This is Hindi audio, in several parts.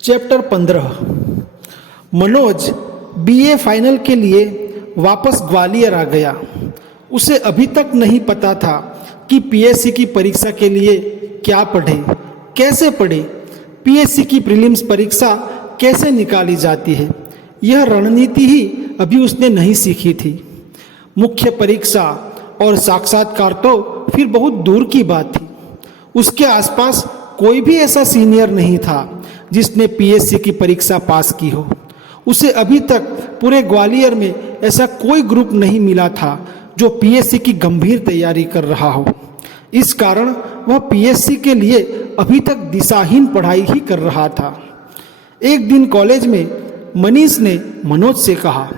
चैप्टर 15। मनोज बीए फाइनल के लिए वापस ग्वालियर आ गया। उसे अभी तक नहीं पता था कि पीएससी की परीक्षा के लिए क्या पढ़े, कैसे पढ़े, पीएससी की प्रीलिम्स परीक्षा कैसे निकाली जाती है, यह रणनीति ही अभी उसने नहीं सीखी थी। मुख्य परीक्षा और साक्षात्कार तो फिर बहुत दूर की बात थी। उसके आसपास कोई भी ऐसा सीनियर नहीं था जिसने पीएससी की परीक्षा पास की हो। उसे अभी तक पूरे ग्वालियर में ऐसा कोई ग्रुप नहीं मिला था जो पीएससी की गंभीर तैयारी कर रहा हो। इस कारण वह पीएससी के लिए अभी तक दिशाहीन पढ़ाई ही कर रहा था। एक दिन कॉलेज में मनीष ने मनोज से कहा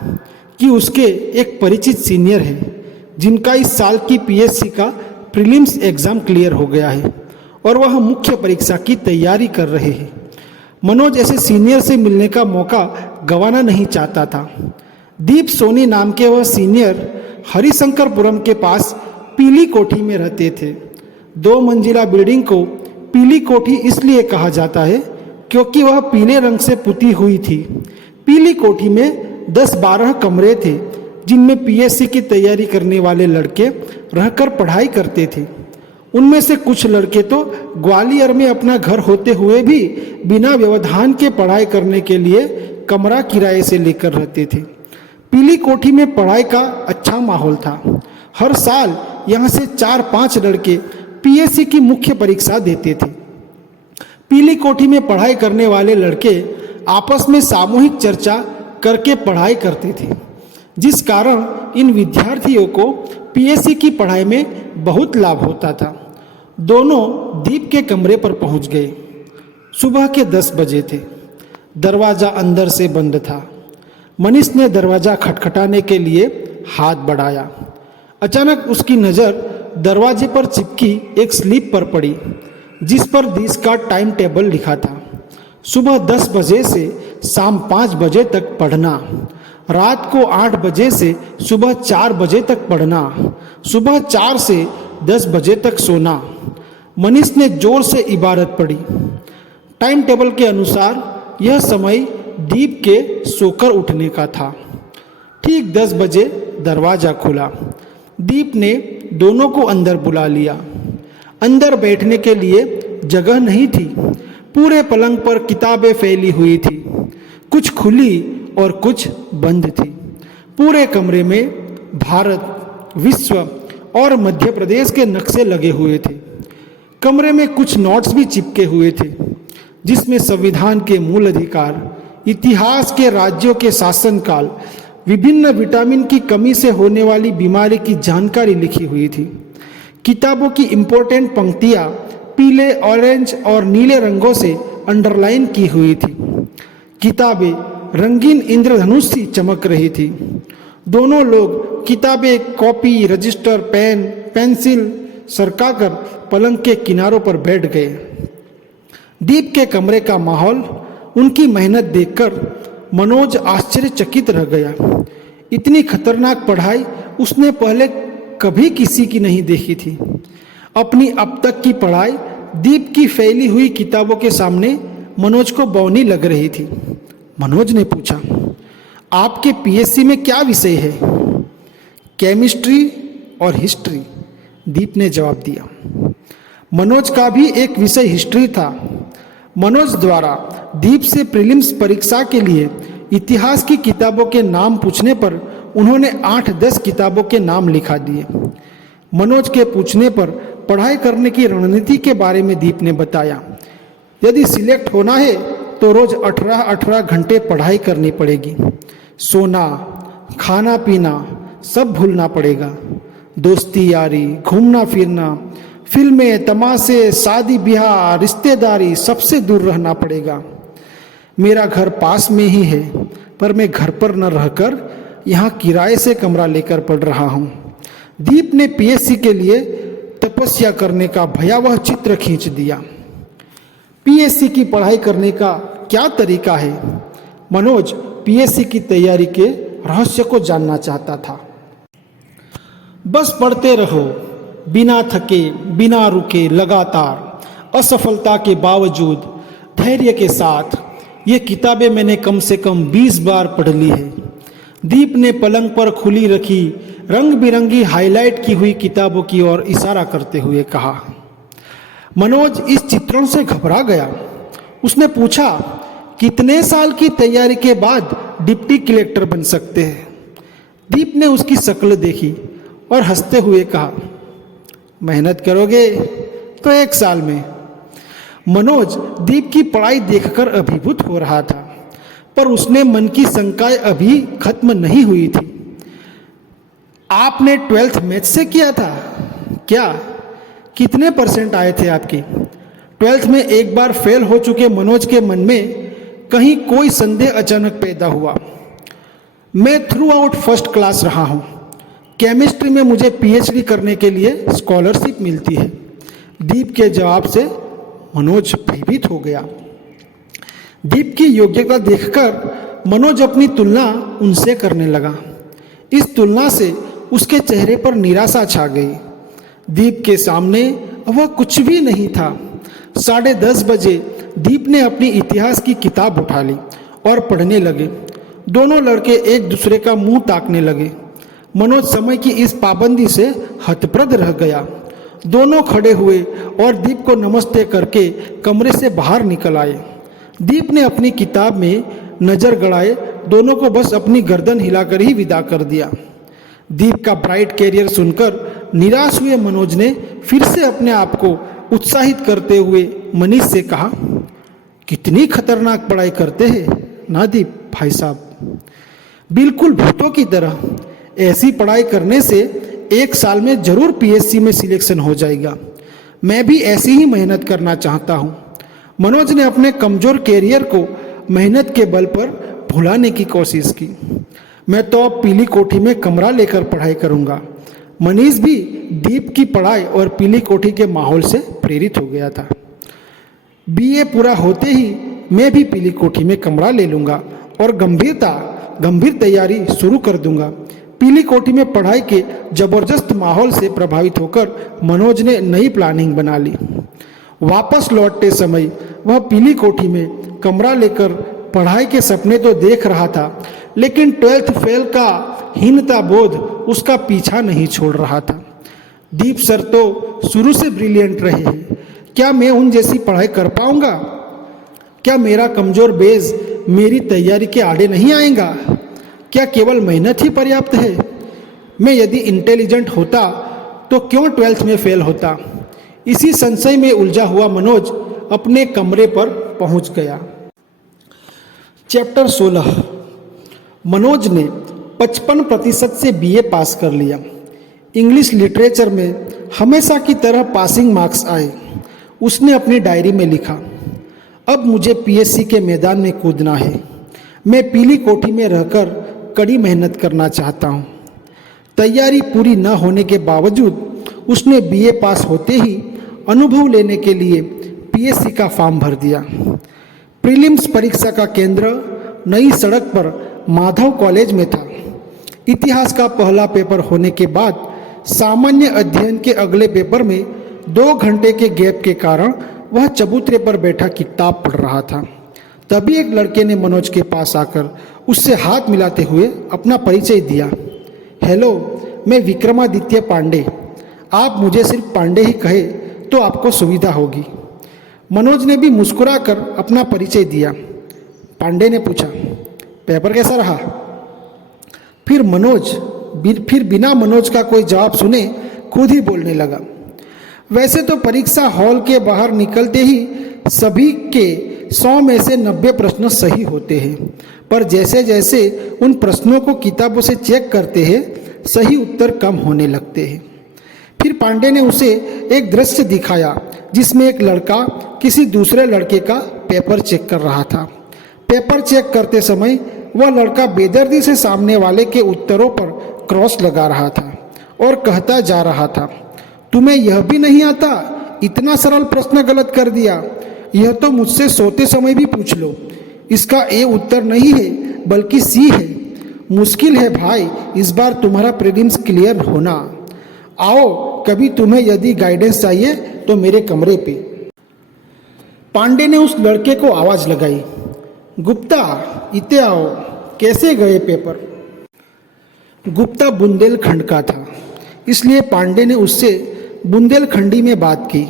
कि उसके एक परिचित सीनियर है जिनका इस साल की पीएससी का प्रीलिम्स एग्ज़ाम क्लियर हो गया है और वह मुख्य परीक्षा की तैयारी कर रहे हैं। मनोज ऐसे सीनियर से मिलने का मौका गंवाना नहीं चाहता था। दीप सोनी नाम के वह सीनियर हरिशंकरपुरम के पास पीली कोठी में रहते थे। 2 मंजिला बिल्डिंग को पीली कोठी इसलिए कहा जाता है क्योंकि वह पीले रंग से पुती हुई थी। पीली कोठी में 10-12 कमरे थे जिनमें पीएससी की तैयारी करने वाले लड़के रहकर पढ़ाई करते थे। उनमें से कुछ लड़के तो ग्वालियर में अपना घर होते हुए भी बिना व्यवधान के पढ़ाई करने के लिए कमरा किराए से लेकर रहते थे। पीली कोठी में पढ़ाई का अच्छा माहौल था। हर साल यहाँ से 4-5 लड़के पीएससी की मुख्य परीक्षा देते थे। पीली कोठी में पढ़ाई करने वाले लड़के आपस में सामूहिक चर्चा करके पढ़ाई करते थे, जिस कारण इन विद्यार्थियों को पीएससी की पढ़ाई में बहुत लाभ होता था। दोनों दीप के कमरे पर पहुंच गए। सुबह के 10 बजे थे। दरवाज़ा अंदर से बंद था। मनीष ने दरवाज़ा खटखटाने के लिए हाथ बढ़ाया। अचानक उसकी नज़र दरवाजे पर चिपकी एक स्लिप पर पड़ी जिस पर दिस का टाइम टेबल लिखा था। सुबह 10 बजे से शाम 5 बजे तक पढ़ना, रात को 8 बजे से सुबह 4 बजे तक पढ़ना, सुबह 4 से 10 बजे तक सोना। मनीष ने जोर से इबारत पढ़ी। टाइम टेबल के अनुसार यह समय दीप के सोकर उठने का था। ठीक 10 बजे दरवाज़ा खुला। दीप ने दोनों को अंदर बुला लिया। अंदर बैठने के लिए जगह नहीं थी। पूरे पलंग पर किताबें फैली हुई थी, कुछ खुली और कुछ बंद थी। पूरे कमरे में भारत, विश्व और मध्य प्रदेश के नक्शे लगे हुए थे। कमरे में कुछ नोट्स भी चिपके हुए थे जिसमें संविधान के मूल अधिकार, इतिहास के राज्यों के शासनकाल, विभिन्न विटामिन की कमी से होने वाली बीमारी की जानकारी लिखी हुई थी। किताबों की इम्पोर्टेंट पंक्तियाँ पीले, ऑरेंज और नीले रंगों से अंडरलाइन की हुई थी। किताबें रंगीन इंद्रधनुष सी चमक रही थी। दोनों लोग किताबें, कॉपी, रजिस्टर, पेन, पेंसिल सरकाकर पलंग के किनारों पर बैठ गए। दीप के कमरे का माहौल, उनकी मेहनत देखकर मनोज आश्चर्यचकित रह गया। इतनी खतरनाक पढ़ाई उसने पहले कभी किसी की नहीं देखी थी। अपनी अब तक की पढ़ाई दीप की फैली हुई किताबों के सामने मनोज को बौनी लग रही थी। मनोज ने पूछा, आपके पीएससी में क्या विषय है? केमिस्ट्री और हिस्ट्री, दीप ने जवाब दिया। मनोज का भी एक विषय हिस्ट्री था। मनोज द्वारा दीप से प्रीलिम्स परीक्षा के लिए इतिहास की किताबों के नाम पूछने पर उन्होंने 8-10 किताबों के नाम लिखा दिए। मनोज के पूछने पर पढ़ाई करने की रणनीति के बारे में दीप ने बताया। यदि सिलेक्ट होना है तो रोज 18-18 घंटे पढ़ाई करनी पड़ेगी। सोना, खाना पीना सब भूलना पड़ेगा। दोस्ती यारी, घूमना फिरना, फिल्में, तमाशे, शादी ब्याह, रिश्तेदारी सबसे दूर रहना पड़ेगा। मेरा घर पास में ही है पर मैं घर पर न रहकर यहाँ किराए से कमरा लेकर पढ़ रहा हूँ। दीप ने पीएससी के लिए तपस्या करने का भयावह चित्र खींच दिया। पीएससी की पढ़ाई करने का क्या तरीका है? मनोज पीएससी की तैयारी के रहस्य को जानना चाहता था। बस पढ़ते रहो, बिना थके, बिना रुके, लगातार, असफलता के बावजूद धैर्य के साथ ये किताबें मैंने कम से कम 20 बार पढ़ ली है। दीप ने पलंग पर खुली रखी रंग बिरंगी हाईलाइट की हुई किताबों की ओर इशारा करते हुए कहा। मनोज इस चित्रण से घबरा गया। उसने पूछा, कितने साल की तैयारी के बाद डिप्टी कलेक्टर बन सकते हैं? दीप ने उसकी शक्ल देखी और हंसते हुए कहा, मेहनत करोगे तो 1 साल में। मनोज दीप की पढ़ाई देखकर अभिभूत हो रहा था, पर उसने मन की शंकाएं अभी खत्म नहीं हुई थी। आपने 12th मैथ से किया था क्या? कितने % आए थे आपके? 12th में एक बार फेल हो चुके मनोज के मन में कहीं कोई संदेह अचानक पैदा हुआ। मैं थ्रू आउट फर्स्ट क्लास रहा हूँ। केमिस्ट्री में मुझे PhD करने के लिए स्कॉलरशिप मिलती है। दीप के जवाब से मनोज भयभीत हो गया। दीप की योग्यता देखकर मनोज अपनी तुलना उनसे करने लगा। इस तुलना से उसके चेहरे पर निराशा छा गई। दीप के सामने वह कुछ भी नहीं था। 10:30 बजे दीप ने अपनी इतिहास की किताब उठा ली और पढ़ने लगे। दोनों लड़के एक दूसरे का मुंह ताकने लगे। मनोज समय की इस पाबंदी से हतप्रद रह गया। दोनों खड़े हुए और दीप को नमस्ते करके कमरे से बाहर निकल आए। दीप ने अपनी किताब में नजर गड़ाए दोनों को बस अपनी गर्दन हिलाकर ही विदा कर दिया। दीप का ब्राइट कैरियर सुनकर निराश हुए मनोज ने फिर से अपने आप को उत्साहित करते हुए मनीष से कहा, कितनी खतरनाक पढ़ाई करते हैं ना दीप भाई साहब। बिल्कुल भूतों की तरह। ऐसी पढ़ाई करने से 1 साल में जरूर PSC में सिलेक्शन हो जाएगा। मैं भी ऐसी ही मेहनत करना चाहता हूँ। मनोज ने अपने कमजोर कैरियर को मेहनत के बल पर भुलाने की कोशिश की। मैं तो अब पीली कोठी में कमरा लेकर पढ़ाई करूँगा। मनीष भी दीप की पढ़ाई और पीली कोठी के माहौल से प्रेरित हो गया था। BA पूरा होते ही मैं भी पीली कोठी में कमरा ले लूँगा और गंभीर तैयारी शुरू कर दूंगा। पीली कोठी में पढ़ाई के जबरदस्त माहौल से प्रभावित होकर मनोज ने नई प्लानिंग बना ली। वापस लौटते समय वह पीली कोठी में कमरा लेकर पढ़ाई के सपने तो देख रहा था, लेकिन 12th फेल का हीनता बोध उसका पीछा नहीं छोड़ रहा था। दीप सर तो शुरू से ब्रिलियंट रहे हैं। क्या मैं उन जैसी पढ़ाई कर पाऊंगा? क्या मेरा कमजोर बेस मेरी तैयारी के आड़े नहीं आएगा? क्या केवल मेहनत ही पर्याप्त है? मैं यदि इंटेलिजेंट होता तो क्यों 12th में फेल होता? इसी संशय में उलझा हुआ मनोज अपने कमरे पर पहुंच गया। चैप्टर 16। मनोज ने 55% से BA पास कर लिया। इंग्लिश लिटरेचर में हमेशा की तरह पासिंग मार्क्स आए। उसने अपनी डायरी में लिखा, अब मुझे PSC के मैदान में कूदना है। मैं पीली कोठी में रहकर कड़ी मेहनत करना चाहता हूँ। तैयारी पूरी न होने के बावजूद उसने BA पास होते ही अनुभव लेने के लिए PSC का फॉर्म भर दिया। प्रीलिम्स परीक्षा का केंद्र नई सड़क पर माधव कॉलेज में था। इतिहास का पहला पेपर होने के बाद सामान्य अध्ययन के अगले पेपर में 2 घंटे के गैप के कारण वह चबूतरे पर बैठा किताब पढ़ रहा था। तभी एक लड़के ने मनोज के पास आकर उससे हाथ मिलाते हुए अपना परिचय दिया। हेलो, मैं विक्रमादित्य पांडे। आप मुझे सिर्फ पांडे ही कहे तो आपको सुविधा होगी। मनोज ने भी मुस्कुराकर अपना परिचय दिया। पांडे ने पूछा, पेपर कैसा रहा? फिर बिना मनोज का कोई जवाब सुने खुद ही बोलने लगा। वैसे तो परीक्षा हॉल के बाहर निकलते ही सभी के 100 में से 90 प्रश्न सही होते हैं, पर जैसे जैसे उन प्रश्नों को किताबों से चेक करते हैं सही उत्तर कम होने लगते हैं। फिर पांडे ने उसे एक दृश्य दिखाया जिसमें एक लड़का किसी दूसरे लड़के का पेपर चेक कर रहा था। पेपर चेक करते समय वह लड़का बेदर्दी से सामने वाले के उत्तरों पर क्रॉस लगा रहा था और कहता जा रहा था, तुम्हें यह भी नहीं आता? इतना सरल प्रश्न गलत कर दिया। यह तो मुझसे सोते समय भी पूछ लो। इसका ए उत्तर नहीं है बल्कि सी है। मुश्किल है भाई इस बार तुम्हारा प्रीलिम्स क्लियर होना। आओ, कभी तुम्हें यदि गाइडेंस चाहिए तो मेरे कमरे पे। पांडे ने उस लड़के को आवाज लगाई। गुप्ता, इते आओ, कैसे गए पेपर? गुप्ता बुंदेलखंड का था, इसलिए पांडे ने उससे बुंदेलखंडी में बात की।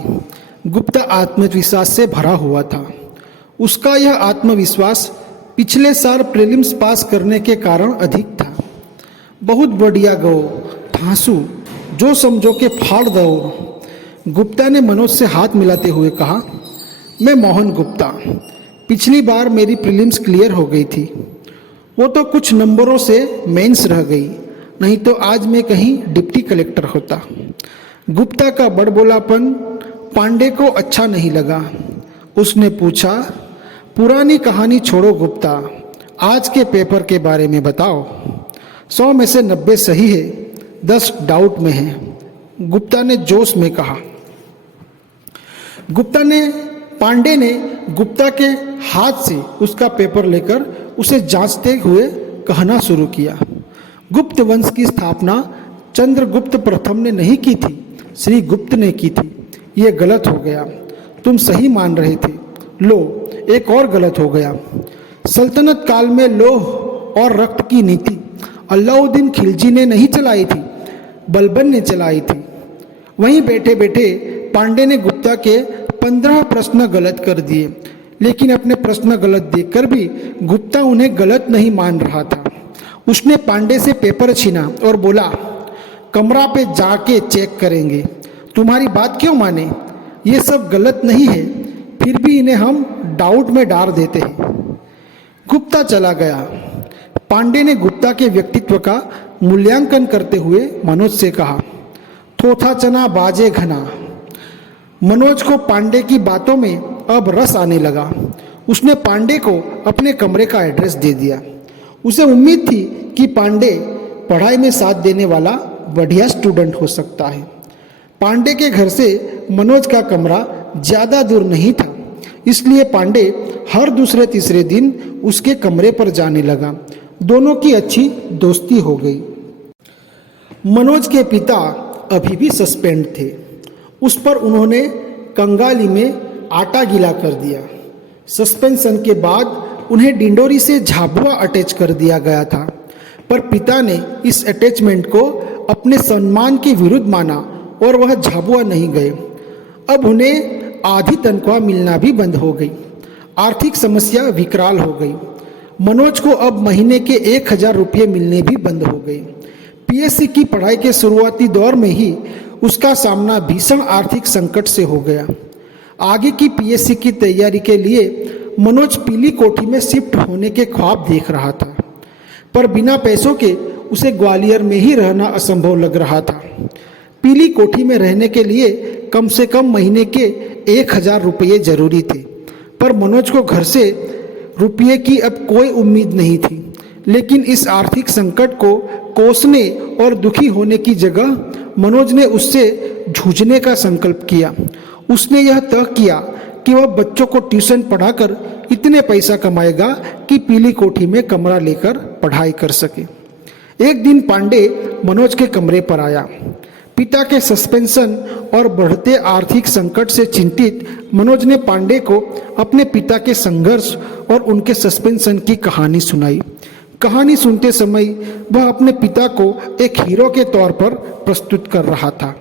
गुप्ता आत्मविश्वास से भरा हुआ था। उसका यह आत्मविश्वास पिछले साल प्रीलिम्स पास करने के कारण अधिक था। बहुत बढ़िया गो, थांसू, जो समझो के फाड़ दो। गुप्ता ने मनोज से हाथ मिलाते हुए कहा, मैं मोहन गुप्ता। पिछली बार मेरी प्रीलिम्स क्लियर हो गई थी, वो तो कुछ नंबरों से मेंस रह गई, नहीं तो आज मैं कहीं डिप्टी कलेक्टर होता। गुप्ता का बड़बोलापन पांडे को अच्छा नहीं लगा। उसने पूछा, पुरानी कहानी छोड़ो गुप्ता, आज के पेपर के बारे में बताओ। 100 में से 90 सही है, 10 डाउट में है, गुप्ता ने जोश में कहा। पांडे ने गुप्ता के हाथ से उसका पेपर लेकर उसे जांचते हुए कहना शुरू किया, गुप्त वंश की स्थापना चंद्रगुप्त प्रथम ने नहीं की थी, श्री गुप्त ने की थी। ये गलत हो गया, तुम सही मान रहे थे। लो, एक और गलत हो गया। सल्तनत काल में लौह और रक्त की नीति अलाउद्दीन खिलजी ने नहीं चलाई थी, बलबन ने चलाई थी। वहीं बैठे बैठे पांडे ने गुप्ता के 15 प्रश्न गलत कर दिए, लेकिन अपने प्रश्न गलत देखकर भी गुप्ता उन्हें गलत नहीं मान रहा था। उसने पांडे से पेपर छीना और बोला, कमरा पे जाके चेक करेंगे, तुम्हारी बात क्यों माने, ये सब गलत नहीं है, फिर भी इन्हें हम डाउट में डाल देते हैं। गुप्ता चला गया। पांडे ने गुप्ता के व्यक्तित्व का मूल्यांकन करते हुए मनोज से कहा, थोथा चना बाजे घना। मनोज को पांडे की बातों में अब रस आने लगा। उसने पांडे को अपने कमरे का एड्रेस दे दिया। उसे उम्मीद थी कि पांडे पढ़ाई में साथ देने वाला बढ़िया स्टूडेंट हो सकता है। पांडे के घर से मनोज का कमरा ज़्यादा दूर नहीं था, इसलिए पांडे हर दूसरे तीसरे दिन उसके कमरे पर जाने लगा। दोनों की अच्छी दोस्ती हो गई। मनोज के पिता अभी भी सस्पेंड थे। उस पर उन्होंने कंगाली में आटा गीला कर दिया। सस्पेंशन के बाद उन्हें डिंडोरी से झाबुआ अटैच कर दिया गया था, पर पिता ने इस अटैचमेंट को अपने सम्मान के विरुद्ध माना और वह झाबुआ नहीं गए। अब उन्हें आधी तनख्वाह मिलना भी बंद हो गई। आर्थिक समस्या विकराल हो गई। मनोज को अब महीने के 1000 रुपये मिलने भी बंद हो गए। पीएससी की पढ़ाई के शुरुआती दौर में ही उसका सामना भीषण आर्थिक संकट से हो गया। आगे की पीएससी की तैयारी के लिए मनोज पीली कोठी में शिफ्ट होने के ख्वाब देख रहा था, पर बिना पैसों के उसे ग्वालियर में ही रहना असंभव लग रहा था। पीली कोठी में रहने के लिए कम से कम महीने के 1000 रुपये जरूरी थे, पर मनोज को घर से रुपये की अब कोई उम्मीद नहीं थी। लेकिन इस आर्थिक संकट को कोसने और दुखी होने की जगह मनोज ने उससे जूझने का संकल्प किया। उसने यह तय किया कि वह बच्चों को ट्यूशन पढ़ाकर इतने पैसा कमाएगा कि पीली कोठी में कमरा लेकर पढ़ाई कर सके। एक दिन पांडे मनोज के कमरे पर आया। पिता के सस्पेंशन और बढ़ते आर्थिक संकट से चिंतित मनोज ने पांडे को अपने पिता के संघर्ष और उनके सस्पेंशन की कहानी सुनाई। कहानी सुनते समय वह अपने पिता को एक हीरो के तौर पर प्रस्तुत कर रहा था।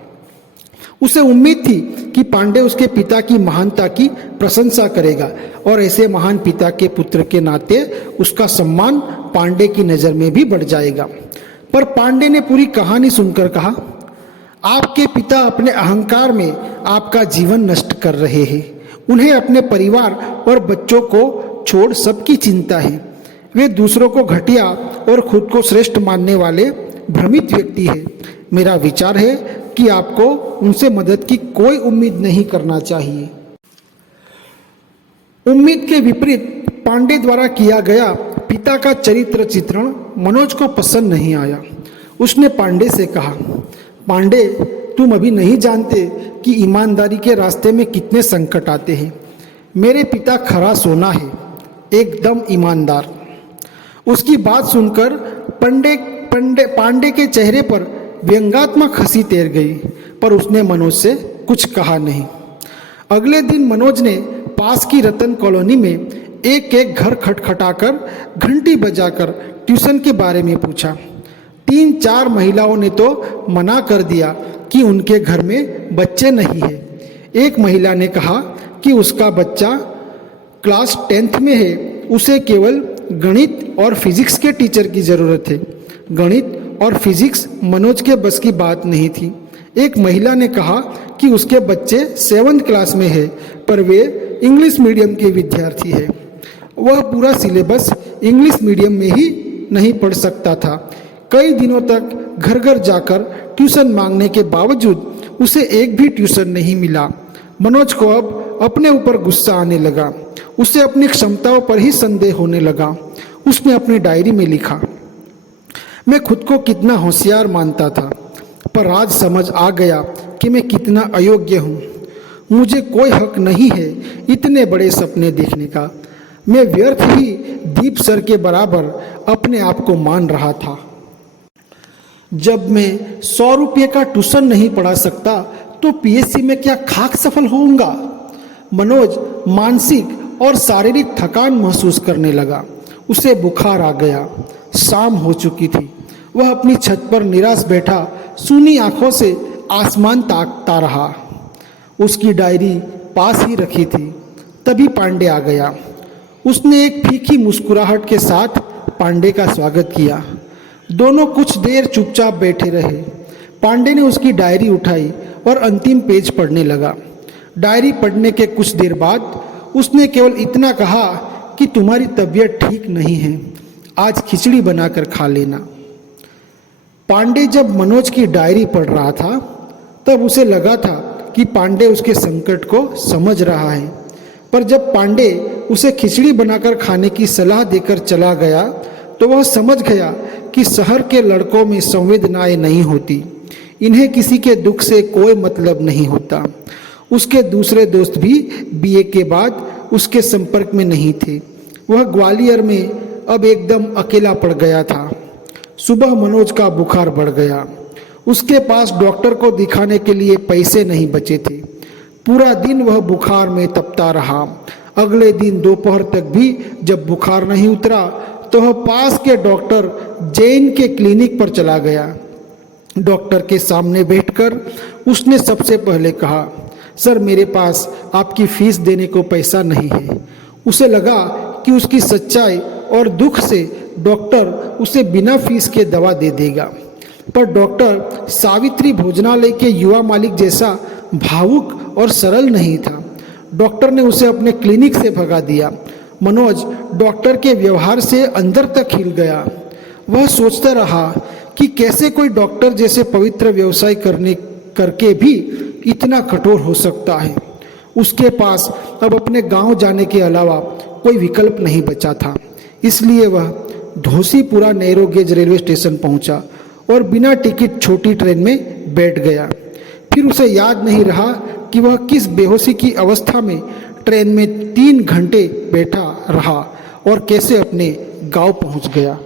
उसे उम्मीद थी कि पांडे उसके पिता की महानता की प्रशंसा करेगा और ऐसे महान पिता के पुत्र के नाते उसका सम्मान पांडे की नज़र में भी बढ़ जाएगा। पर पांडे ने पूरी कहानी सुनकर कहा, आपके पिता अपने अहंकार में आपका जीवन नष्ट कर रहे हैं। उन्हें अपने परिवार और बच्चों को छोड़ सबकी चिंता है। वे दूसरों को घटिया और खुद को श्रेष्ठ मानने वाले भ्रमित व्यक्ति है। मेरा विचार है कि आपको उनसे मदद की कोई उम्मीद नहीं करना चाहिए। उम्मीद के विपरीत पांडे द्वारा किया गया पिता का चरित्र चित्रण मनोज को पसंद नहीं आया। उसने पांडे से कहा, पांडे, तुम अभी नहीं जानते कि ईमानदारी के रास्ते में कितने संकट आते हैं। मेरे पिता खरा सोना है, एकदम ईमानदार। उसकी बात सुनकर पांडे के चेहरे पर व्यंग्यात्मक हंसी तैर गई, पर उसने मनोज से कुछ कहा नहीं। अगले दिन मनोज ने पास की रतन कॉलोनी में एक एक घर खटखटाकर घंटी बजाकर ट्यूशन के बारे में पूछा। 3-4 महिलाओं ने तो मना कर दिया कि उनके घर में बच्चे नहीं है। एक महिला ने कहा कि उसका बच्चा क्लास 10th में है, उसे केवल गणित और फिजिक्स के टीचर की ज़रूरत है। गणित और फिजिक्स मनोज के बस की बात नहीं थी। एक महिला ने कहा कि उसके बच्चे 7th क्लास में है, पर वे इंग्लिश मीडियम के विद्यार्थी है। वह पूरा सिलेबस इंग्लिश मीडियम में ही नहीं पढ़ सकता था। कई दिनों तक घर घर जाकर ट्यूशन मांगने के बावजूद उसे एक भी ट्यूशन नहीं मिला। मनोज को अब अपने ऊपर गुस्सा आने लगा। उसे अपनी क्षमताओं पर ही संदेह होने लगा। उसने अपनी डायरी में लिखा, मैं खुद को कितना होशियार मानता था, पर आज समझ आ गया कि मैं कितना अयोग्य हूँ। मुझे कोई हक नहीं है इतने बड़े सपने देखने का। मैं व्यर्थ ही दीप सर के बराबर अपने आप को मान रहा था। जब मैं 100 रुपये का ट्यूशन नहीं पढ़ा सकता तो पीएससी में क्या खाक सफल होऊंगा। मनोज मानसिक और शारीरिक थकान महसूस करने लगा। उसे बुखार आ गया। शाम हो चुकी थी। वह अपनी छत पर निराश बैठा सूनी आंखों से आसमान ताकता रहा। उसकी डायरी पास ही रखी थी। तभी पांडे आ गया। उसने एक फीकी मुस्कुराहट के साथ पांडे का स्वागत किया। दोनों कुछ देर चुपचाप बैठे रहे। पांडे ने उसकी डायरी उठाई और अंतिम पेज पढ़ने लगा। डायरी पढ़ने के कुछ देर बाद उसने केवल इतना कहा कि तुम्हारी तबीयत ठीक नहीं है, आज खिचड़ी बनाकर खा लेना। पांडे जब मनोज की डायरी पढ़ रहा था तब उसे लगा था कि पांडे उसके संकट को समझ रहा है, पर जब पांडे उसे खिचड़ी बनाकर खाने की सलाह देकर चला गया तो वह समझ गया कि शहर के लड़कों में संवेदनाएं नहीं होती। इन्हें किसी के दुख से कोई मतलब नहीं होता। उसके दूसरे दोस्त भी बीए के बाद उसके संपर्क में नहीं थे। वह ग्वालियर में अब एकदम अकेला पड़ गया था। सुबह मनोज का बुखार बढ़ गया। उसके पास डॉक्टर को दिखाने के लिए पैसे नहीं बचे थे। पूरा दिन वह बुखार में तपता रहा। अगले दिन दोपहर तक भी जब बुखार नहीं उतरा तो वह पास के डॉक्टर जैन के क्लिनिक पर चला गया। डॉक्टर के सामने बैठकर उसने सबसे पहले कहा, सर मेरे पास आपकी फीस देने को पैसा नहीं है। उसे लगा कि उसकी सच्चाई और दुख से डॉक्टर उसे बिना फीस के दवा दे देगा, पर डॉक्टर सावित्री भोजनालय के युवा मालिक जैसा भावुक और सरल नहीं था। डॉक्टर ने उसे अपने क्लिनिक से भगा दिया। मनोज डॉक्टर के व्यवहार से अंदर तक हिल गया। वह सोचता रहा कि कैसे कोई डॉक्टर जैसे पवित्र व्यवसाय करके भी इतना कठोर हो सकता है। उसके पास अब अपने गांव जाने के अलावा कोई विकल्प नहीं बचा था। इसलिए वह धोसीपुरा नैरो गेज रेलवे स्टेशन पहुंचा और बिना टिकट छोटी ट्रेन में बैठ गया। फिर उसे याद नहीं रहा कि वह किस बेहोशी की अवस्था में ट्रेन में 3 घंटे बैठा रहा और कैसे अपने गांव पहुंच गया।